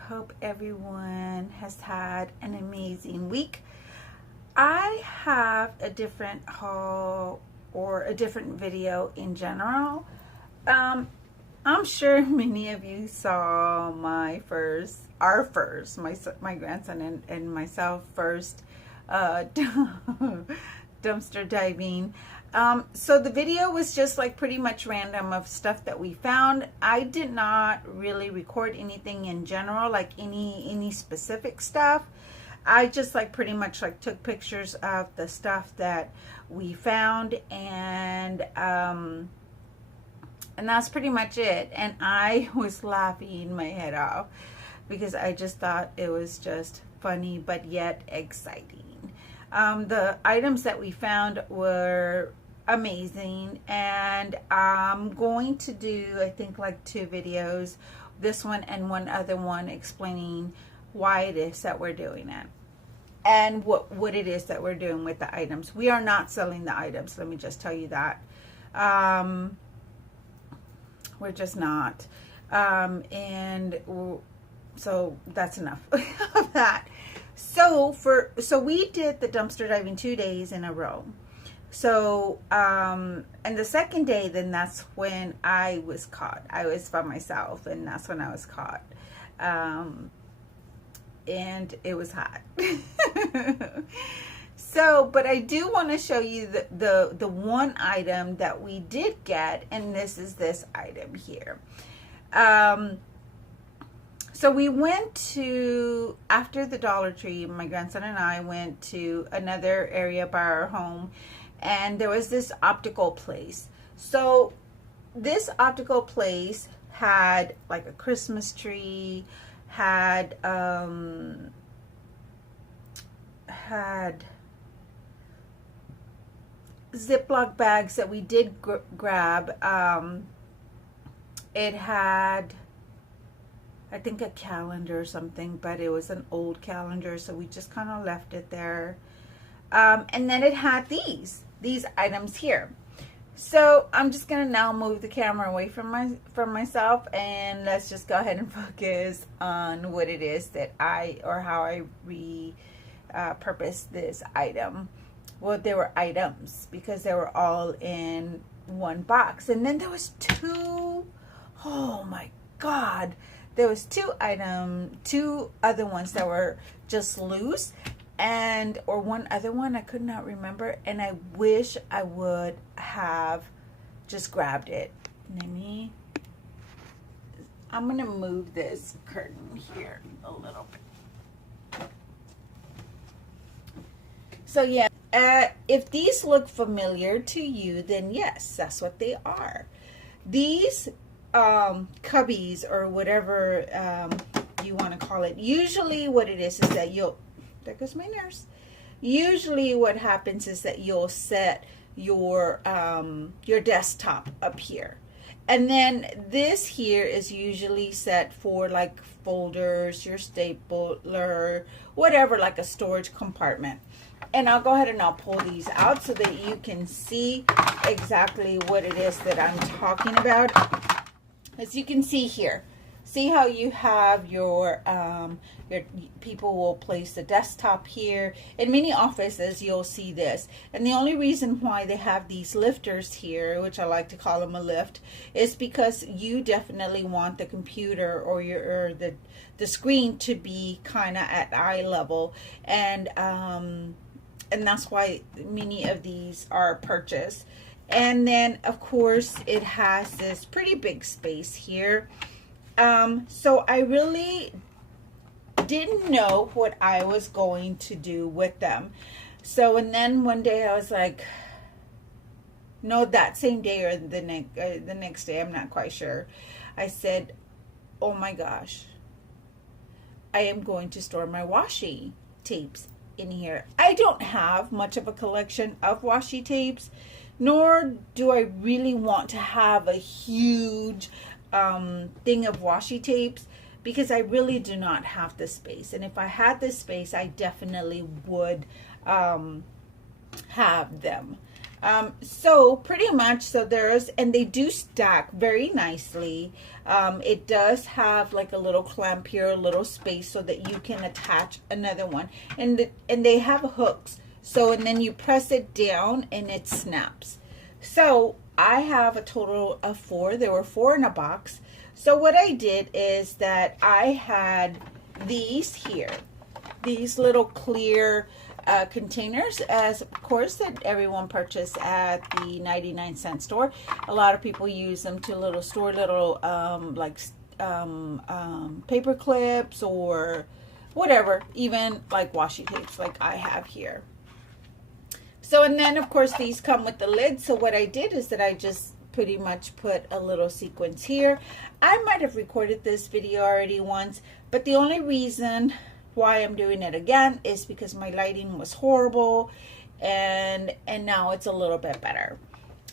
Hope everyone has had an amazing week. I have a different haul or a different video in general. I'm sure many of you saw my grandson and myself first dumpster diving. So the video was just like pretty much random of stuff that we found. I did not really record anything in general, like any specific stuff. I just like pretty much like took pictures of the stuff that we found, and that's pretty much it. And I was laughing my head off because I just thought it was just funny but yet exciting. The items that we found were amazing, and I'm going to do, I think, like 2 videos, this one and one other one, explaining why it is that we're doing it and what it is that we're doing with the items. We are not selling the items, let me just tell you that. We're just not, and so that's enough of that. So we did the dumpster diving 2 days in a row. So, and the second day, then that's when I was caught. I was by myself, and that's when I was caught. And it was hot. So, but I do want to show you the one item that we did get, and this is this item here. So we went to, after the Dollar Tree, my grandson and I went to another area by our home, and there was this optical place. So this optical place had like a Christmas tree, had Ziploc bags that we did grab. It had, I think, a calendar or something, but it was an old calendar, so we just kind of left it there. And then it had these items here. So I'm just gonna now move the camera away from myself, and let's just go ahead and focus on what it is that how I repurposed this item. Well, they were items because they were all in one box, and then there was 2. Oh my God. There was 2 other ones that were just loose, or one other one I could not remember, and I wish I would have just grabbed it. I'm gonna move this curtain here a little bit. So yeah, if these look familiar to you, then yes, that's what they are. These cubbies, or whatever you want to call it, usually what it is that there goes my nurse. Usually what happens is that you'll set your desktop up here, and then this here is usually set for like folders, your stapler, whatever, like a storage compartment. And I'll go ahead and I'll pull these out so that you can see exactly what it is that I'm talking about. As you can see here, see how you have your people will place the desktop here. In many offices, you'll see this. And the only reason why they have these lifters here, which I like to call them a lift, is because you definitely want the computer or the screen to be kind of at eye level, and that's why many of these are purchased. And then, of course, it has this pretty big space here. So I really didn't know what I was going to do with them. So, and then one day I was like, no, that same day or the next day, I'm not quite sure. I said, oh my gosh, I am going to store my washi tapes in here. I don't have much of a collection of washi tapes, nor do I really want to have a huge thing of washi tapes, because I really do not have the space. And if I had the space, I definitely would have them. So pretty much, so there's, and they do stack very nicely. It does have like a little clamp here, a little space so that you can attach another one. And they have hooks. So, and then you press it down and it snaps. So I have a total of 4. There were 4 in a box. So what I did is that I had these here, these little clear containers, as of course that everyone purchased at the 99-cent store. A lot of people use them to store little paper clips or whatever, even like washi tapes like I have here. So, and then of course these come with the lid. So what I did is that I just pretty much put a little sequence here. I might have recorded this video already once, but the only reason why I'm doing it again is because my lighting was horrible, and now it's a little bit better.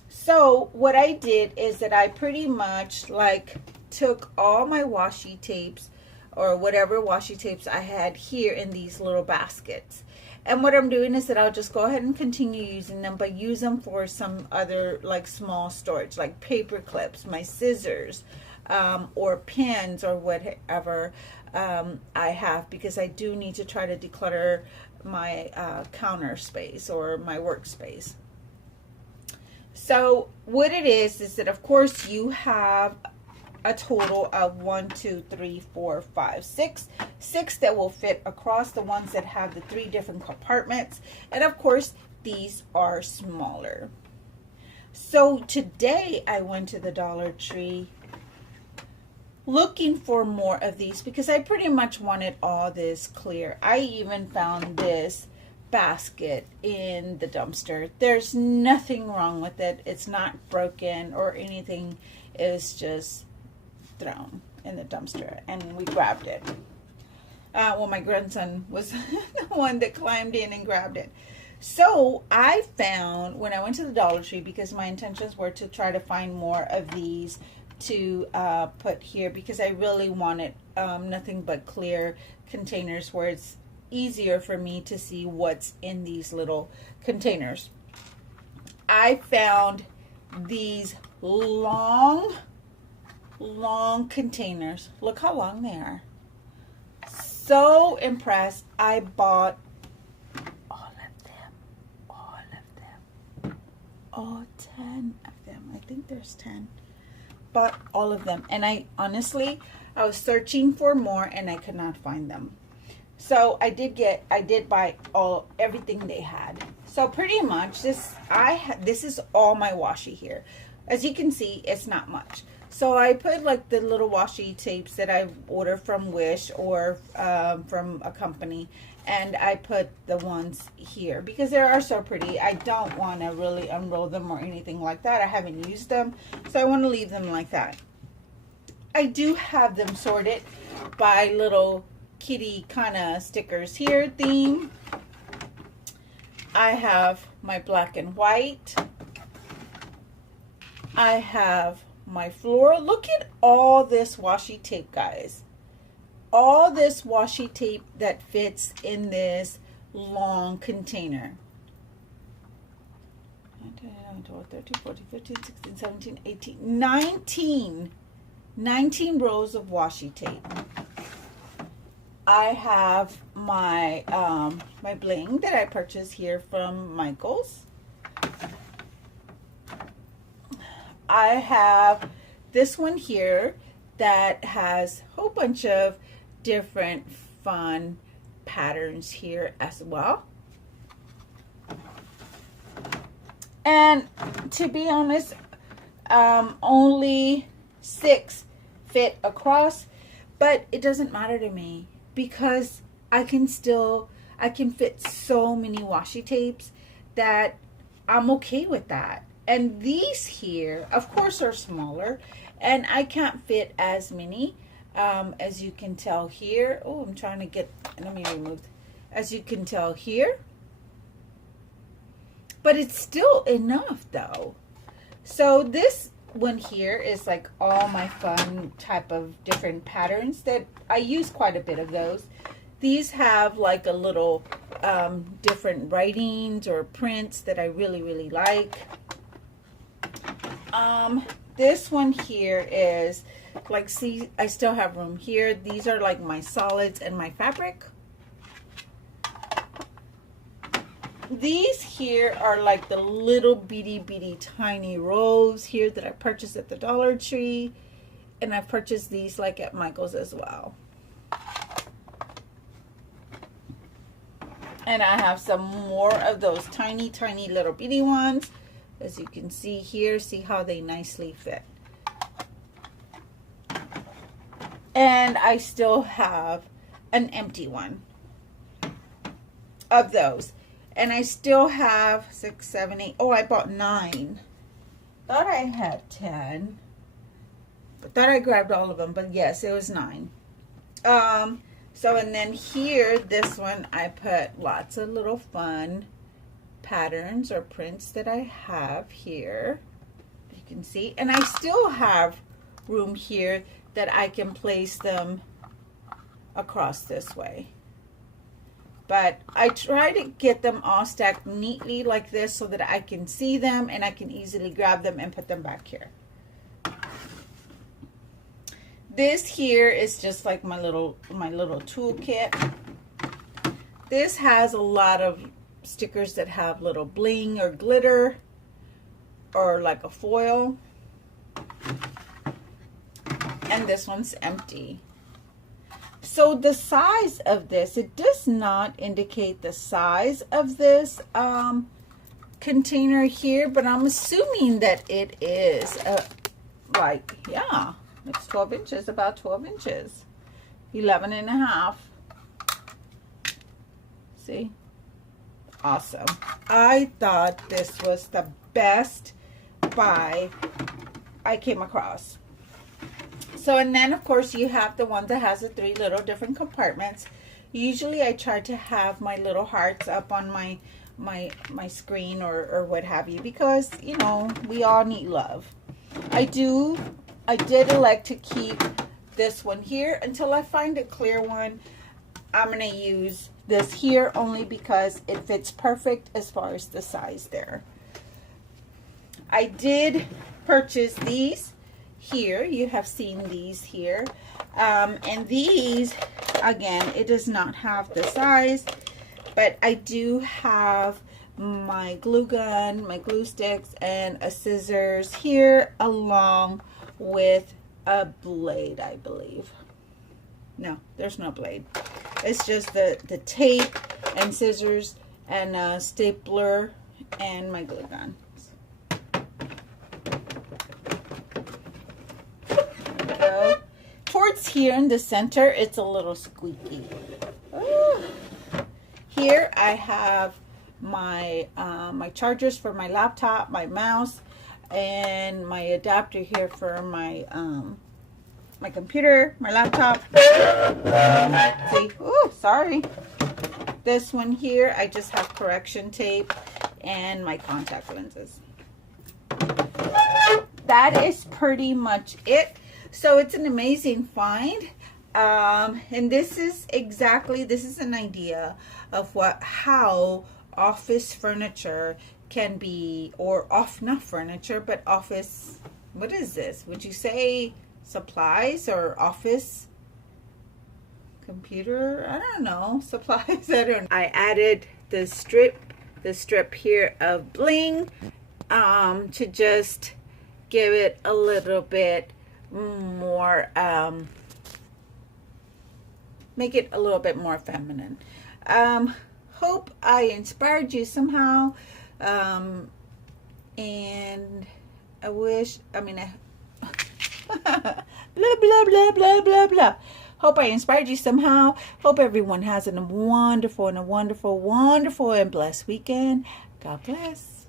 So what I did is that I pretty much like took all my washi tapes or whatever washi tapes I had here in these little baskets. And what I'm doing is that I'll just go ahead and continue using them, but use them for some other like small storage, like paper clips, my scissors, or pins or whatever I have, because I do need to try to declutter my counter space or my workspace. So what it is that of course you have a total of 1, 2, 3, 4, 5, 6 that will fit across, the ones that have the 3 different compartments, and of course these are smaller. So today I went to the Dollar Tree looking for more of these because I pretty much wanted all this clear. I even found this basket in the dumpster. There's nothing wrong with it. It's not broken or anything. It's just thrown in the dumpster, and we grabbed it. Well, my grandson was the one that climbed in and grabbed it. So I found, when I went to the Dollar Tree, because my intentions were to try to find more of these to put here, because I really wanted nothing but clear containers where it's easier for me to see what's in these little containers. I found these long containers. Look how long they are. So impressed. I bought all of them, 10 of them. I think there's 10. Bought all of them, and I honestly, I was searching for more and I could not find them. So I did buy everything they had. So pretty much this is all my washi here. As you can see, it's not much. So I put like the little washi tapes that I ordered from Wish or from a company, and I put the ones here because they are so pretty. I don't want to really unroll them or anything like that. I haven't used them, so I want to leave them like that. I do have them sorted by little kitty kind of stickers here theme. I have my black and white. I have my floral. Look at all this washi tape, guys. All this washi tape that fits in this long container. 12, 13, 14, 15, 16, 17, 18, 19 rows of washi tape. I have my my bling that I purchased here from Michael's. I have this one here that has a whole bunch of different fun patterns here as well. And to be honest, only 6 fit across, but it doesn't matter to me because I can fit so many washi tapes that I'm okay with that. And these here, of course, are smaller, and I can't fit as many, as you can tell here. Oh, I'm trying to get, let me remove, as you can tell here. But it's still enough, though. So this one here is like all my fun type of different patterns that I use quite a bit of those. These have like a little different writings or prints that I really, really like. This one here is like, see, I still have room here. These are like my solids and my fabric. These here are like the little bitty tiny rolls here that I purchased at the Dollar Tree. And I've purchased these like at Michael's as well. And I have some more of those tiny little bitty ones. As you can see here, see how they nicely fit. And I still have an empty one of those. And I still have 6, 7, 8. Oh, I bought 9. Thought I had 10. I thought I grabbed all of them, but yes, it was 9. So, and then here, this one, I put lots of little fun patterns or prints that I have here. You can see. And I still have room here that I can place them across this way. But I try to get them all stacked neatly like this so that I can see them and I can easily grab them and put them back here. This here is just like my little toolkit. This has a lot of stickers that have little bling or glitter or like a foil. And this one's empty. So the size of this, it does not indicate the size of this container here, but I'm assuming that it is like, yeah, it's 12 inches, about 12 inches, 11 and a half. See? Awesome. I thought this was the best buy I came across. So, and then of course you have the one that has the 3 little different compartments. Usually I try to have my little hearts up on my screen or what have you, because, you know, we all need love. I did elect to keep this one here until I find a clear one. I'm going to use this here only because it fits perfect as far as the size there. I did purchase these here. You have seen these here. And these, again, it does not have the size, but I do have my glue gun, my glue sticks, and a scissors here, along with a blade, I believe. No, there's no blade. It's just the tape and scissors and a stapler and my glue gun. There we go. Towards here in the center, it's a little squeaky. Ooh. Here I have my my chargers for my laptop, my mouse, and my adapter here for my my computer, my laptop. See, oh, sorry. This one here, I just have correction tape and my contact lenses. That is pretty much it. So it's an amazing find. And this is an idea of how office furniture can be, or not furniture, but office, what is this? Would you say supplies or office computer? I don't know. Supplies, I don't know. I added the strip here of bling to just give it a little bit more, make it a little bit more feminine. Hope I inspired you somehow, and I wish, blah, blah, blah, blah, blah, blah. Hope I inspired you somehow. Hope everyone has a wonderful and blessed weekend. God bless.